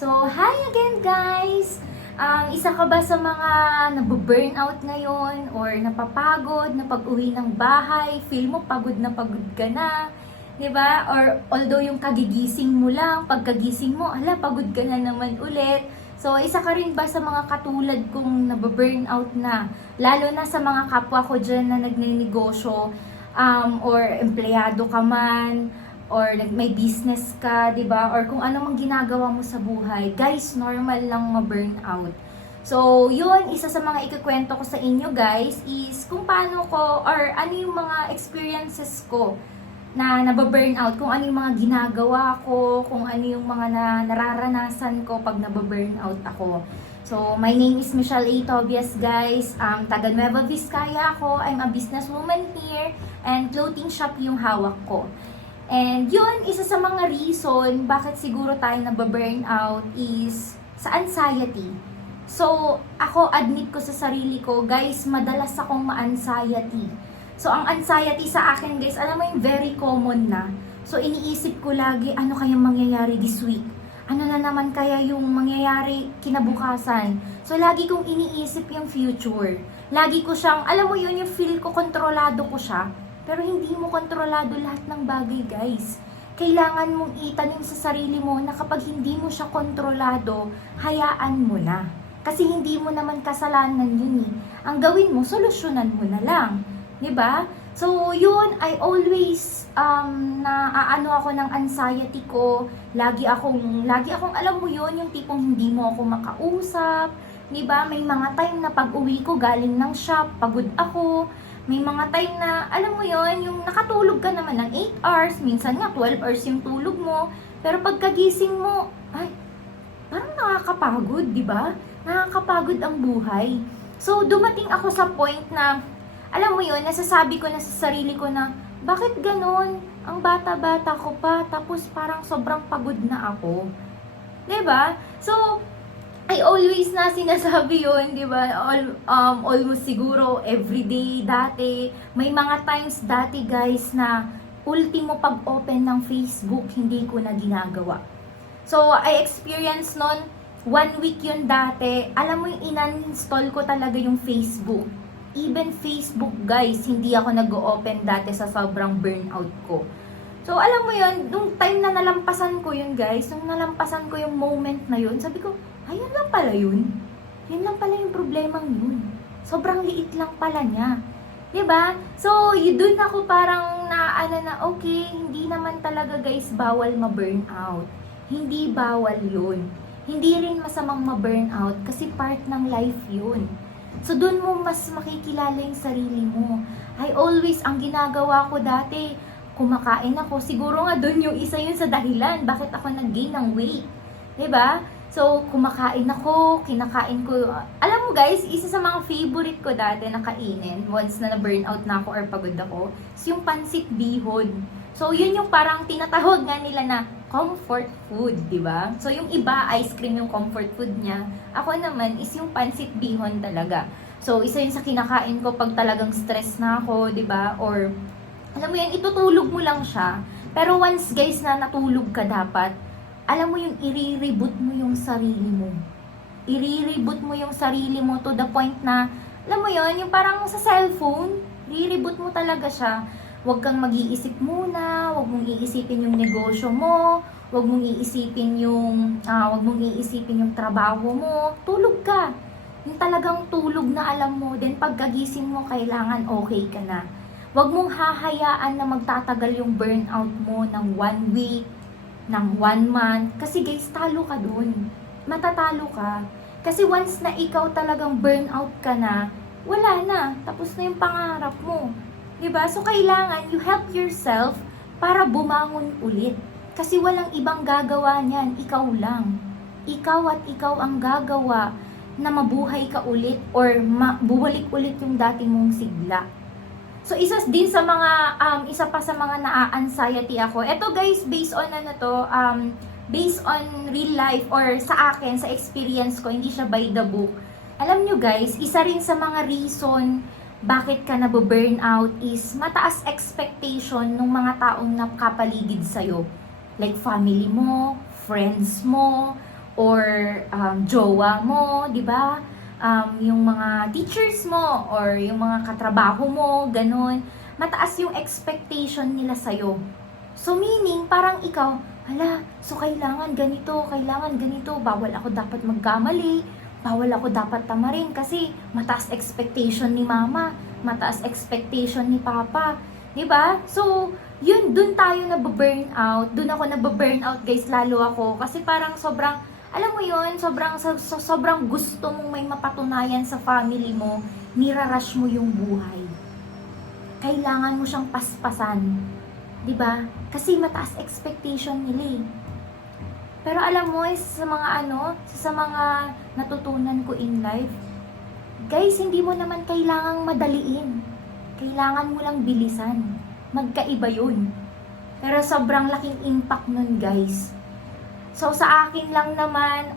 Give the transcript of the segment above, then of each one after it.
So, hi again guys! Isa ka ba sa mga nabu-burnout ngayon or napapagod na pag-uwi ng bahay, feel mo pagod na pagod ka na, 'di ba? Or although yung kagigising mo lang, pagkagising mo, ala, pagod ka na naman ulit. So, isa ka rin ba sa mga katulad kong nabu-burnout na, lalo na sa mga kapwa ko dyan na nagnenegosyo, or empleyado ka man, or may business ka, 'di ba? Or kung ano mang ginagawa mo sa buhay, guys, normal lang ma-burnout. So, yun, isa sa mga ikukwento ko sa inyo, guys, is kung paano ko or ano yung mga experiences ko na nababurnout, kung ano yung mga ginagawa ko, kung ano yung mga nararanasan ko pag nababurnout ako. So, my name is Michelle A. Tobias, guys. Taga Nueva Vizcaya ako. I'm a businesswoman here and clothing shop yung hawak ko. And yun, isa sa mga reason bakit siguro tayo nababurnout is sa anxiety. So, ako, admit ko sa sarili ko, guys, madalas akong ma-anxiety. So, ang anxiety sa akin, guys, alam mo yung very common na. So, iniisip ko lagi, ano kayang mangyayari this week? Ano na naman kaya yung mangyayari kinabukasan? So, lagi kong iniisip yung future. Lagi ko siyang, alam mo yun, yung feel ko, kontrolado ko siya. Pero hindi mo kontrolado lahat ng bagay, guys. Kailangan mong itanim sa sarili mo na kapag hindi mo siya kontrolado, hayaan mo na. Kasi hindi mo naman kasalanan yun eh. Ang gawin mo, solusyonan mo na lang. 'Di ba? So, yun, I always naaano ako ng anxiety ko. Lagi akong alam mo yun, yung tipong hindi mo ako makausap. 'Di ba? May mga time na pag-uwi ko galing ng shop, pagod ako. May mga time na, alam mo yun, yung nakatulog ka naman ng 8 hours, minsan nga 12 hours yung tulog mo. Pero pagkagising mo, ay, parang nakakapagod, 'di ba? Nakakapagod ang buhay. So, dumating ako sa point na, alam mo yun, nasasabi ko na sa sarili ko na, bakit ganon? Ang bata-bata ko pa, tapos parang sobrang pagod na ako. 'Di ba? So, I always na sinasabi yun, 'di ba? Almost siguro everyday dati. May mga times dati, guys, na ultimo pag-open ng Facebook, hindi ko na ginagawa. So, I experienced nun, 1 week yun dati. Alam mo yung in-uninstall ko talaga yung Facebook. Even Facebook, guys, hindi ako nag-open dati sa sobrang burnout ko. So, alam mo yun, nung time na nalampasan ko yun, guys, nung nalampasan ko yung moment na yun, sabi ko, ayun lang pala yun. Yun lang pala yung problemang yun. Sobrang liit lang pala niya. 'Di ba? So, doon ako parang na okay, hindi naman talaga, guys, bawal ma-burnout. Hindi bawal yun. Hindi rin masamang ma-burnout kasi part ng life yun. So, doon mo mas makikilala yung sarili mo. Ang ginagawa ko dati, kumakain ako. Siguro nga doon yung isa yun sa dahilan bakit ako nag-gain ng weight. 'Di ba? So, kumakain ako, kinakain ko. Alam mo, guys, isa sa mga favorite ko dati na kainin, once na na-burnout na ako or pagod ako, is yung pansit bihon. So, yun yung parang tinatawag nga nila na comfort food, di ba? So, yung iba, ice cream yung comfort food niya. Ako naman is yung pansit bihon talaga. So, isa yun sa kinakain ko pag talagang stress na ako, di ba? Or, alam mo yan, itutulog mo lang siya. Pero once, guys, na natulog ka dapat, alam mo yung i-reboot mo yung sarili mo. I-reboot mo yung sarili mo to the point na, alam mo yun, yung parang sa cellphone, i-reboot mo talaga siya. Huwag kang mag-iisip muna, huwag mong iisipin yung negosyo mo, huwag mong iisipin yung trabaho mo. Tulog ka. Yung talagang tulog na alam mo, then pagkagising mo, kailangan okay ka na. Huwag mong hahayaan na magtatagal yung burnout mo ng 1 week, ng 1 month. Kasi, guys, talo ka dun. Matatalo ka. Kasi once na ikaw talagang burnout ka na, wala na. Tapos na yung pangarap mo. 'Di ba? So, kailangan you help yourself para bumangon ulit. Kasi walang ibang gagawa niyan, ikaw lang. Ikaw at ikaw ang gagawa na mabuhay ka ulit or bubalik ulit yung dati mong sigla. So, isa pa sa mga na-anxiety ako. Ito, guys, based on based on real life or sa akin, sa experience ko, hindi siya by the book. Alam nyo, guys, isa rin sa mga reason bakit ka nababurnout is mataas expectation ng mga taong nakapaligid sa'yo. Like family mo, friends mo, or jowa mo, di ba? Yung mga teachers mo or yung mga katrabaho mo, ganun. Mataas yung expectation nila sa'yo. So meaning, parang ikaw, hala, so kailangan ganito, bawal ako dapat magkamali, bawal ako dapat tamarin kasi mataas expectation ni mama, mataas expectation ni papa, 'di ba? So, yun dun tayo nabe-burnout. Dun ako nabe-burnout, guys, lalo ako kasi parang sobrang alam mo yun, sobrang gusto mong may mapatunayan sa family mo, nirarush mo yung buhay. Kailangan mo siyang paspasan, 'di ba? Kasi mataas expectation nila eh. Pero alam mo, sa mga natutunan ko in life, guys, hindi mo naman kailangang madaliin. Kailangan mo lang bilisan. Magkaiba yun. Pero sobrang laking impact nun, guys. So, sa akin lang naman,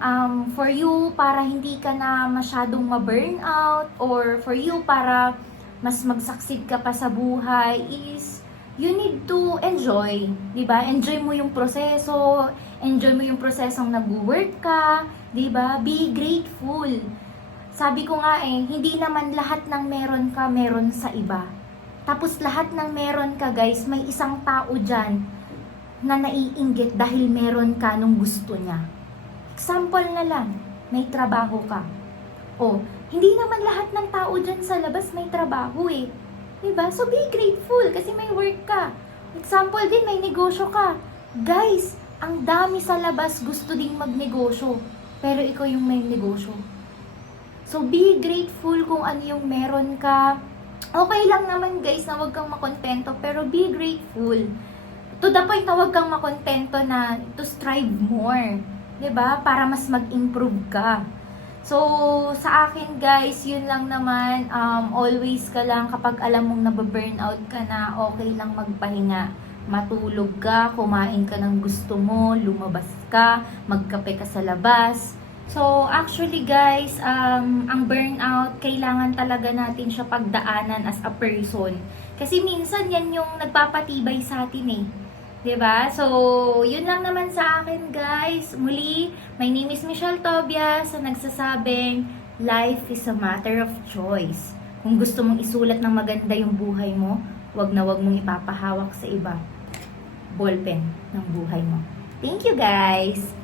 for you, para hindi ka na masyadong ma-burnout, or for you, para mas mag-succeed ka pa sa buhay, is you need to enjoy, 'di ba? Enjoy mo yung proseso, enjoy mo yung prosesong nag-work ka, 'di ba? Be grateful. Sabi ko nga hindi naman lahat ng meron ka meron sa iba. Tapos lahat ng meron ka, guys, may isang tao diyan na naiinggit dahil meron ka nung gusto niya. Example na lang, may trabaho ka. O, hindi naman lahat ng tao diyan sa labas may trabaho eh. Diba? So, be grateful kasi may work ka. Example din, may negosyo ka. Guys, ang dami sa labas gusto ding magnegosyo. Pero ikaw yung may negosyo. So, be grateful kung ano yung meron ka. Okay lang naman, guys, na wag kang makontento. Pero be grateful. To the point na wag kang makontento na to strive more. Diba? Para mas mag-improve ka. So, sa akin, guys, yun lang naman, always ka lang kapag alam mong nababurnout ka na, okay lang magpahinga. Matulog ka, kumain ka ng gusto mo, lumabas ka, magkape ka sa labas. So, actually, guys, ang burnout, kailangan talaga natin siya pagdaanan as a person. Kasi minsan yan yung nagpapatibay sa atin eh. 'Di ba? So, yun lang naman sa akin, guys. Muli, my name is Michelle Tobias na nagsasabing, life is a matter of choice. Kung gusto mong isulat ng maganda yung buhay mo, wag na wag mong ipapahawak sa iba. Ballpen ng buhay mo. Thank you, guys!